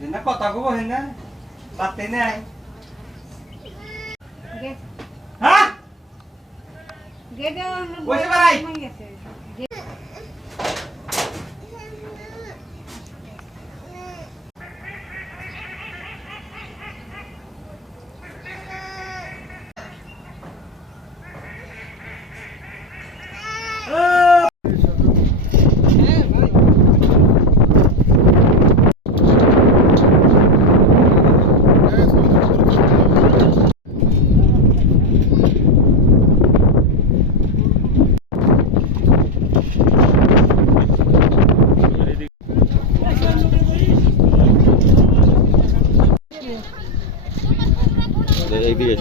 Đến nó có tao có hình á. Bật thế này. Hả? Ủa sao đây? এইদিকে